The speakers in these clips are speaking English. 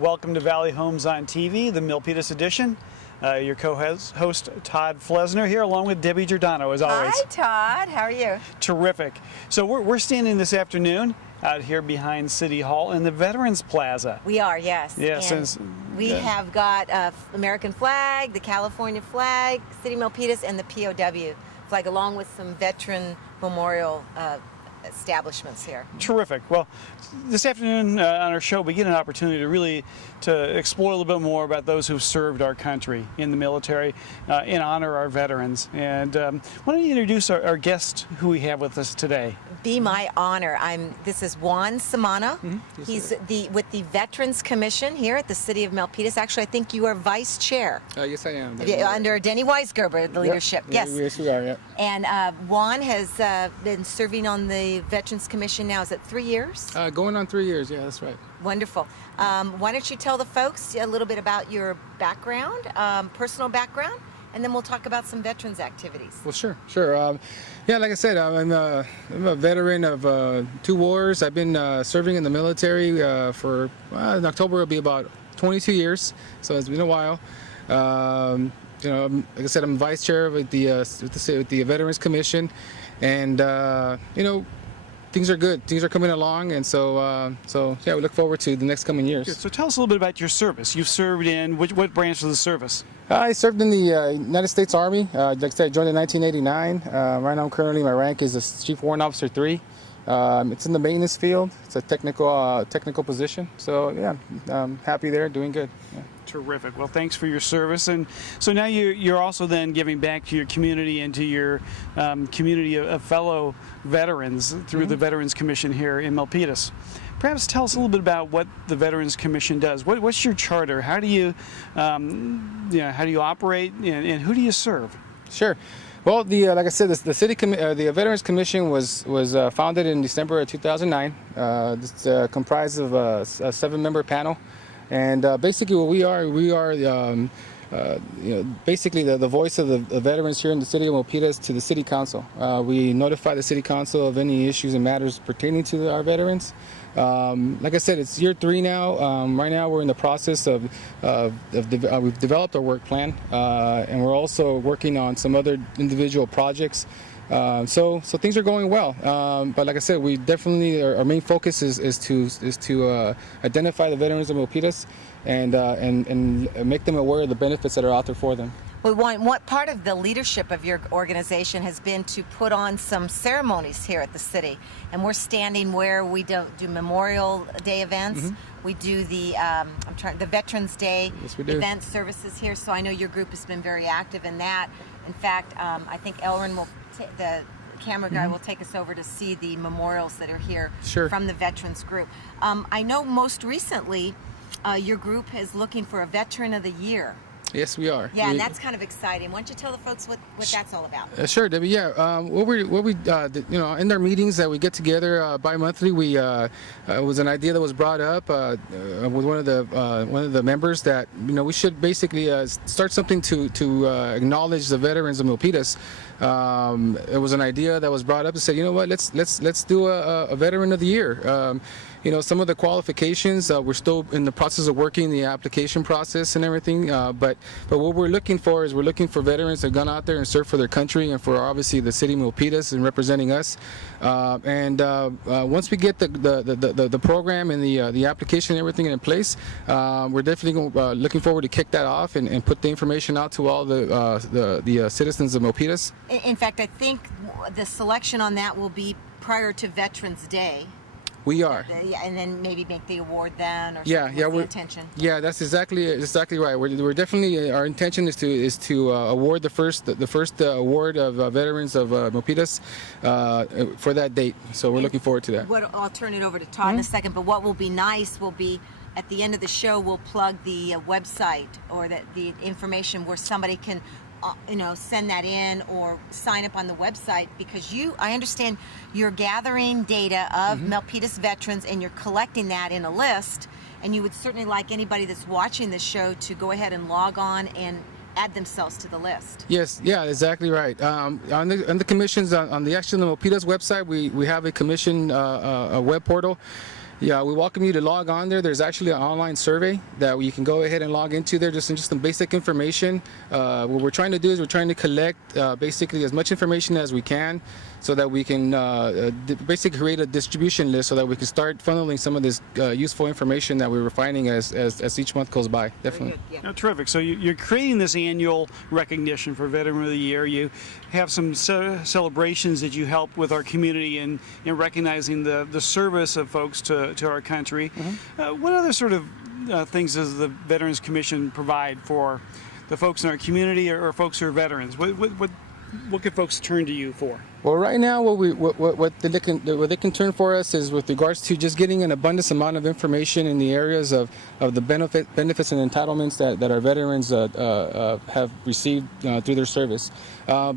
Welcome to Valley Homes on TV, the Milpitas edition. Your co-host Todd Flesner here, along with Debbie Giordano, as always. Hi, Todd. How are you? Terrific. So we're standing this afternoon out here behind City Hall in the Veterans Plaza. We are, yes. Yes. And we have got American flag, the California flag, City Milpitas, and the POW flag, along with some veteran memorial establishments here. Terrific. Well, this afternoon on our show we get an opportunity to explore a little bit more about those who've served our country in the military and honor our veterans. And why don't you introduce our guest who we have with us today? Be my honor. This is Juan Samano. Mm-hmm. He's with the Veterans Commission here at the City of Milpitas. Actually, I think you are vice chair. Yes, I am. Under Denny Weisgerber, the leadership. Yes, we are. Yeah. And Juan has been serving on the Veterans Commission now. Is it 3 years? Going on 3 years. Yeah, that's right. Wonderful. Why don't you tell the folks a little bit about your background, personal background, and then we'll talk about some veterans activities. Well, sure. Yeah, like I said, I'm a veteran of 2 wars. I've been serving in the military for in October it'll be about 22 years, so it's been a while. Like I said, I'm vice chair with the Veterans Commission, and things are good. Things are coming along, and so yeah, we look forward to the next coming years. So tell us a little bit about your service. You've served in what branch of the service? I served in the United States Army. Like I said, I joined in 1989. Right now, currently, my rank is a Chief Warrant Officer 3. It's in the maintenance field. It's a technical position. So yeah, I'm happy there, doing good. Yeah. Terrific. Well, thanks for your service. And so now you're also then giving back to your community and to your community of fellow veterans through the Veterans Commission here in Milpitas. Perhaps tell us a little bit about what the Veterans Commission does. What's your charter? How do you operate, and who do you serve? Sure. Well, like I said, the Veterans Commission was founded in December of 2009. It's comprised of a 7-member panel, and basically what we are basically the voice of the veterans here in the city of Milpitas to the city council. We notify the city council of any issues and matters pertaining to our veterans. Like I said, it's year 3 now. Right now we're in the process of we've developed our work plan, and we're also working on some other individual projects. So things are going well. But like I said, we definitely our main focus is to identify the veterans of Milpitas and make them aware of the benefits that are out there for them. Well, what part of the leadership of your organization has been to put on some ceremonies here at the city, and we're standing where we do Memorial Day events. Mm-hmm. We do the Veterans Day event services here. So I know your group has been very active in that. In fact, I think Elrin the camera guy will take us over to see the memorials that are here from the Veterans group. I know most recently your group is looking for a Veteran of the Year. Yes, we are. Yeah, and that's kind of exciting. Why don't you tell the folks what that's all about? Sure, Debbie. Yeah, what we in our meetings that we get together bi-monthly, it was an idea that was brought up with one of the members that we should basically start something to acknowledge the veterans of Milpitas. It was an idea that was brought up to say, let's do a Veteran of the Year. Some of the qualifications, we're still in the process of working the application process and everything, but what we're looking for is veterans that have gone out there and served for their country and for obviously the city of Milpitas and representing us. Once we get the program and the application and everything in place, we're definitely looking forward to kick that off and put the information out to all the citizens of Milpitas. In fact, I think the selection on that will be prior to Veterans Day. We are. And then maybe make the award then, or the intention. Yeah, that's exactly right. We're definitely, our intention is to award the first award of veterans of Milpitas for that date. So we're looking forward to that. I'll turn it over to Todd in a second. But what will be nice will be at the end of the show we'll plug the website or the information where somebody can send that in or sign up on the website, because I understand you're gathering data of Milpitas veterans and you're collecting that in a list, and you would certainly like anybody that's watching this show to go ahead and log on and add themselves to the list. Yes, yeah, exactly right. On the commissions, on the actual Milpitas website, we have a commission a web portal. Yeah, we welcome you to log on there. There's actually an online survey that you can go ahead and log into there, just some basic information. What we're trying to do is we're trying to collect basically as much information as we can so that we can basically create a distribution list so that we can start funneling some of this useful information that we're refining as each month goes by. Definitely. Very good, yeah. Oh, terrific. So you're creating this annual recognition for Veteran of the Year. You have some celebrations that you help with our community in recognizing the service of folks to our country. What other sort of things does the Veterans Commission provide for the folks in our community or folks who are veterans? What could folks turn to you for? Well, right now, what they can turn for us is with regards to just getting an abundance amount of information in the areas of the benefits and entitlements that our veterans have received through their service,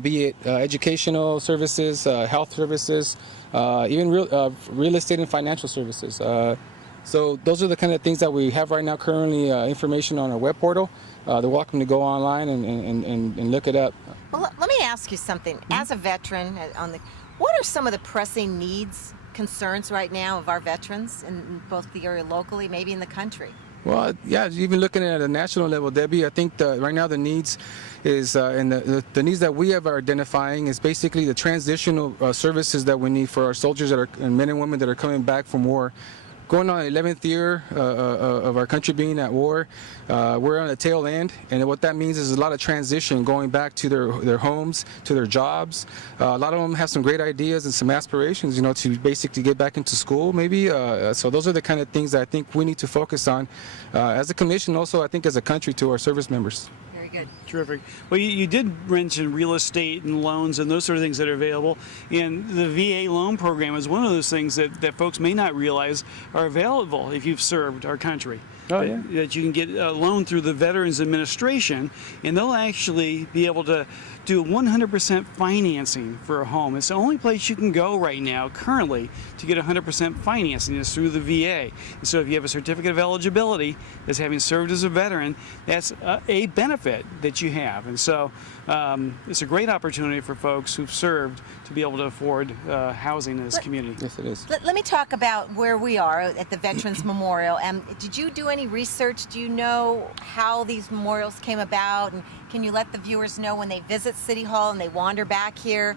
be it educational services, health services, even real estate and financial services. So those are the kind of things that we have right now currently, information on our web portal. They're welcome to go online and look it up. Well, let me ask you something. As a veteran, what are some of the pressing needs, concerns right now of our veterans in both the area locally, maybe in the country? Well, yeah, even looking at a national level, Debbie, I think right now the needs is, and the needs that we are identifying is basically the transitional services that we need for our soldiers and men and women that are coming back from war. Going on the 11th year of our country being at war, we're on the tail end, and what that means is a lot of transition going back to their homes, to their jobs. A lot of them have some great ideas and some aspirations, to basically get back into school, maybe. So those are the kind of things that I think we need to focus on as a commission, also I think as a country, to our service members. Good. Terrific. Well, you did mention real estate and loans and those sort of things that are available. And the VA loan program is one of those things that folks may not realize are available if you've served our country. Oh, yeah. That you can get a loan through the Veterans Administration, and they'll actually be able to do 100% financing for a home. It's the only place you can go right now, currently, to get 100% financing is through the VA. And so if you have a certificate of eligibility as having served as a veteran, that's a benefit that you have. And so it's a great opportunity for folks who've served to be able to afford housing in this community. Yes, it is. Let me talk about where we are at the Veterans Memorial. Did you do any research? Do you know how these memorials came about? And can you let the viewers know when they visit City Hall and they wander back here,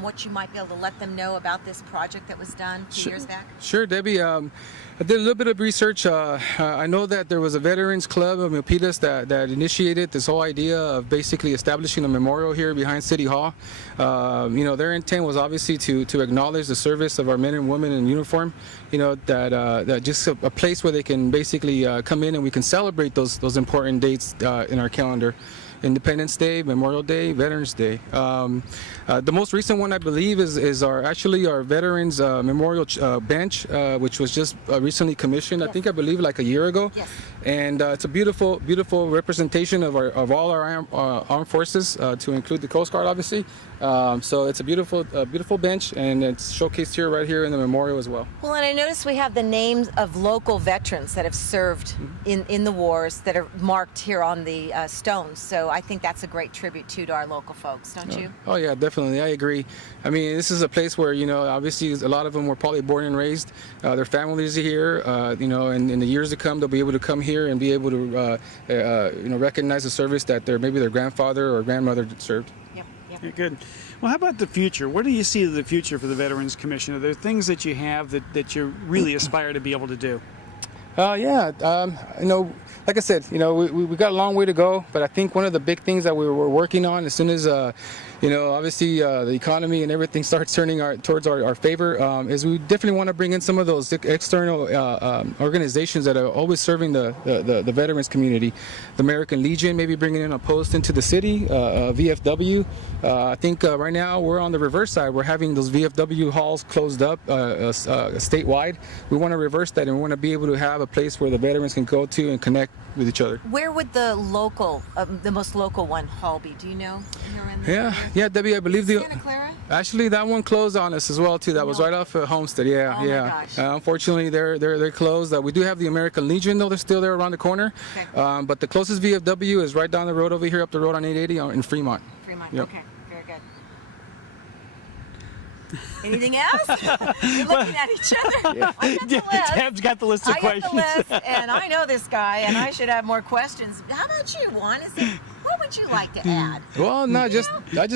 what you might be able to let them know about this project that was done 2 years back? Sure, Debbie. I did a little bit of research. I know that there was a Veterans Club of Milpitas that initiated this whole idea of basically establishing a memorial here behind City Hall. Their intent was obviously to acknowledge the service of our men and women in uniform. That just a place where they can basically come in and we can celebrate those important dates in our calendar. Independence Day, Memorial Day, Veterans Day. The most recent one, I believe, is our Veterans Memorial Bench, which was just recently commissioned. Yes. I believe like a year ago. Yes. And it's a beautiful representation of all our armed forces, to include the Coast Guard, obviously. So it's a beautiful bench, and it's showcased right here in the memorial as well. Well, and I noticed we have the names of local veterans that have served in the wars that are marked here on the stones. So I think that's a great tribute to our local folks, don't you? Oh yeah, definitely. I agree. I mean, this is a place where obviously a lot of them were probably born and raised. Their families are here. And in the years to come, they'll be able to come here and be able to recognize the service that maybe their grandfather or grandmother served. Yeah, good. Well, how about the future? What do you see as the future for the Veterans Commission? Are there things that you have that you really aspire to be able to do? Like I said, we got a long way to go, but I think one of the big things that we were working on as soon as, obviously the economy and everything starts turning towards our favor, is we definitely want to bring in some of those external organizations that are always serving the veterans community. The American Legion, maybe bringing in a post into the city, VFW. I think right now we're on the reverse side. We're having those VFW halls closed up statewide. We want to reverse that, and we want to be able to have a place where the veterans can go to and connect with each other. Where would the most local one hall be? Do you know? Yeah, Debbie, I believe Santa Clara? Actually, that one closed on us as well too. That was right off Homestead. Yeah, oh yeah. My gosh. Unfortunately, they're closed. We do have the American Legion, though. They're still there around the corner. Okay. But the closest VFW is right down the road over here, up the road on 880 in Fremont. Fremont. Yep. Okay. Very good. Anything else? We're looking at each other. I got the list. Deb's got the list of I got questions. the list, and I know this guy, and I should have more questions. How about you, Juan? What would you like to add? Well, no, I just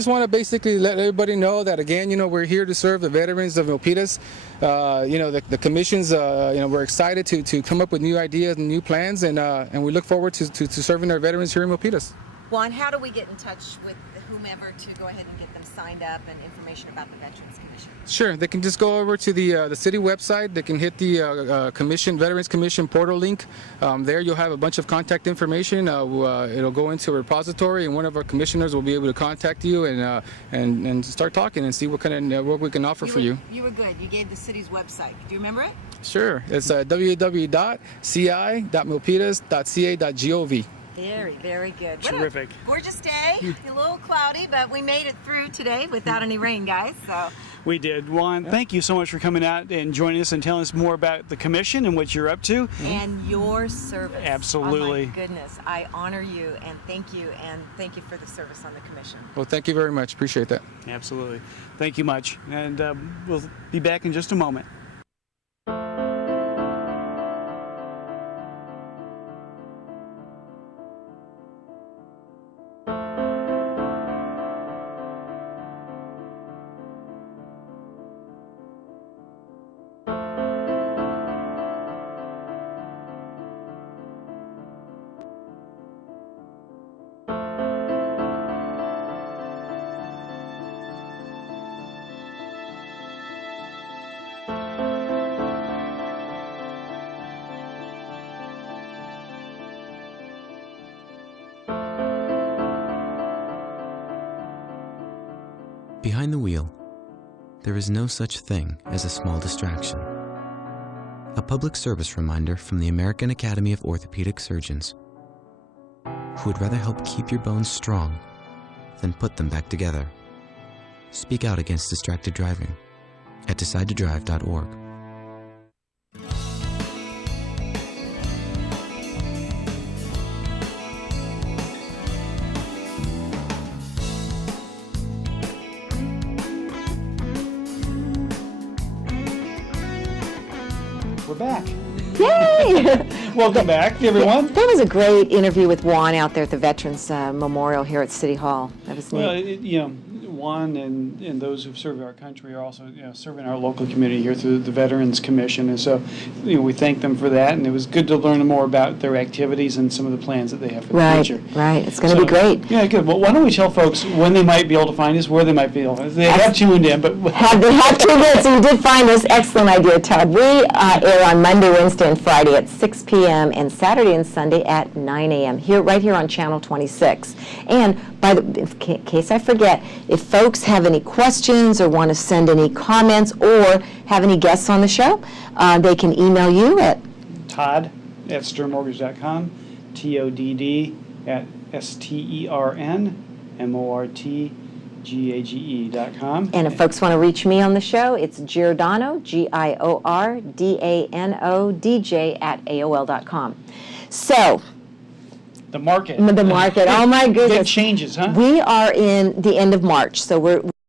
want to basically let everybody know that, again, we're here to serve the veterans of Milpitas. The commissions, we're excited to come up with new ideas and new plans, and we look forward to serving our veterans here in Milpitas. Juan, how do we get in touch with whomever to go ahead and get them signed up and information about the Veterans Commission? Sure, they can just go over to the city website. They can hit the Veterans Commission portal link. There you'll have a bunch of contact information. It'll go into a repository, and one of our commissioners will be able to contact you and start talking and see what kind of work we can offer for you. You were good. You gave the city's website. Do you remember it? Sure, it's www.ci.milpitas.ca.gov. Very, very good. Terrific. What a gorgeous day. A little cloudy, but we made it through today without any rain, guys. So We did. Juan, thank you so much for coming out and joining us and telling us more about the commission and what you're up to. And your service. Absolutely. Oh my goodness. I honor you and thank you for the service on the commission. Well, thank you very much. Appreciate that. Absolutely. Thank you much. And we'll be back in just a moment. Behind the wheel, there is no such thing as a small distraction. A public service reminder from the American Academy of Orthopedic Surgeons, who would rather help keep your bones strong than put them back together. Speak out against distracted driving at decidetodrive.org. We're back. Yay! Welcome back, everyone. That was a great interview with Juan out there at the Veterans Memorial here at City Hall. That was neat. Well, Juan and those who've served our country are also serving our local community here through the Veterans Commission, and so we thank them for that. And it was good to learn more about their activities and some of the plans that they have for the future. Right. It's going to be great. Yeah, good. Well, why don't we tell folks when they might be able to find us, where they might be able to. They have tuned in, but They have 2 minutes, so you did find this excellent idea, Todd. We air on Monday, Wednesday, and Friday at 6 p.m. and Saturday and Sunday at 9 a.m. right here on Channel 26. And in case I forget, if folks have any questions or want to send any comments or have any guests on the show, they can email you at Todd@sternmortgage.com, TODD@STERNMORTGAGE.com. And if folks want to reach me on the show, it's Giordano, GIORDANODJ@AOL.com. So, The market. oh my goodness. Big changes, huh? We are in the end of March, so we're